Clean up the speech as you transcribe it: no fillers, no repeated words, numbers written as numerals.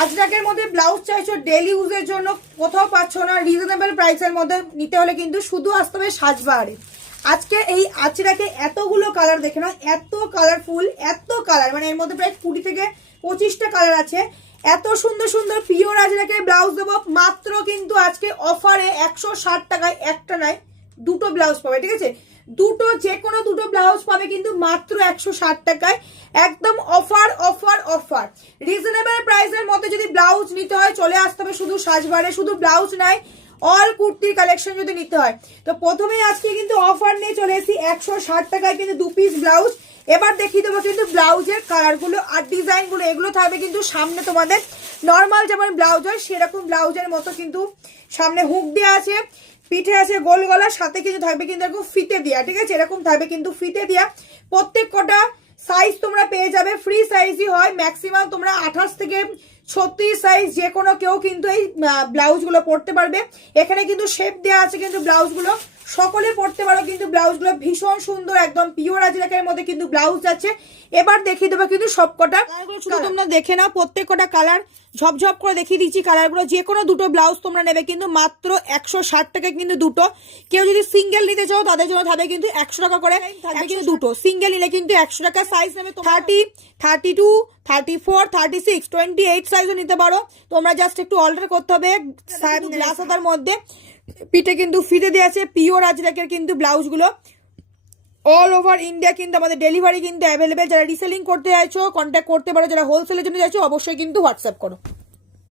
আজরাকের মধ্যে ব্লাউজ চাইছো ডেলি ইউজের জন্য, কোথাও পাচ্ছ না, রিজনেবল প্রাইসের মধ্যে নিতে হলে কিন্তু শুধু আসতে হবে সাজবাহারে। আজকে এই আজরাকে এতগুলো কালার দেখে না, এত কালারফুল, এত কালার, মানে এর মধ্যে প্রায় 20 থেকে 25টা কালার আছে। এত সুন্দর সুন্দর পিওর আজরাকে ব্লাউজ দেবো মাত্র কিন্তু আজকে অফারে 160 টাকায়, একটা নয় দুটো ব্লাউজ পাবে, ঠিক আছে? দুটো, যে কোনো দুটো ব্লাউজ পাবে কিন্তু মাত্র 160 টাকায়, একদম অফার অফার অফার। রিজনেবল প্রাইসের মধ্যে যদি ব্লাউজ নিতে হয় চলে আসতে হবে শুধু সাজবারে। শুধু ব্লাউজ নাই, অল কুর্তির কালেকশন যদি নিতে হয় তো প্রথমেই আজকে কিন্তু অফার নিয়ে চলে এসেছি 160 টাকায় কিন্তু 2 পিস ব্লাউজ। এবার দেখিয়ে দেবো কিন্তু ব্লাউজের কালারগুলো আর ডিজাইনগুলো, এগুলো থাকবে কিন্তু সামনে তোমাদের নর্মাল যেমন ব্লাউজ হয় সেরকম ব্লাউজের মতো কিন্তু সামনে হুক দেওয়া আছে, পিঠে আছে গোল গলার, সাথে কিন্তু থাকবে কিন্তু এরকম ফিতে দেওয়া, ঠিক আছে? এরকম থাকবে কিন্তু ফিতে দেওয়া। প্রত্যেক কটা সাইজ তোমরা পেয়ে যাবে, ফ্রি সাইজই হয়, ম্যাক্সিমাম তোমরা 28 থেকে 36 সাইজ যে কোনো কেউ কিন্তু এই ব্লাউজগুলো পরতে পারবে। এখানে কিন্তু শেপ দেওয়া আছে কিন্তু ব্লাউজগুলো সকলে পরতে পারো কিন্তু ব্লাউজগুলো ভীষণ সুন্দর, একদম পিওর আজরাকের মধ্যে কিন্তু ব্লাউজ আছে। এবার দেখিয়ে দেবো কিন্তু সবকটা শুধু তোমরা দেখে নাও, প্রত্যেক কটা কালার ঝপঝপ করে দেখিয়ে দিচ্ছি কালারগুলো। যে কোনো দুটো ব্লাউজ তোমরা নেবে কিন্তু মাত্র 160 টাকায় কিন্তু দুটো। কেউ যদি সিঙ্গেল নিতে চাও তাদের জন্য থাকবে কিন্তু 100 টাকা করে থাকবে কিন্তু দুটো, সিঙ্গেল নিলে কিন্তু 100 টাকা। সাইজ নেবে 30, 32, 34, 36, 28 সাইজও নিতে পারো তোমরা, জাস্ট একটু অল্টার করতে হবে গ্লাস হাতার মধ্যে। পিঠে কিন্তু ফিতে দেওয়া আছে, পিওর আজরাকের কিন্তু ব্লাউজগুলো অল ওভার ইন্ডিয়া কিন্তু আমাদের ডেলিভারি কিন্তু অ্যাভেলেবেল। যারা রিসেলিং করতে চাইছো কন্ট্যাক্ট করতে পারো, যারা হোলসেলের জন্য চাইছো অবশ্যই কিন্তু হোয়াটসঅ্যাপ করো।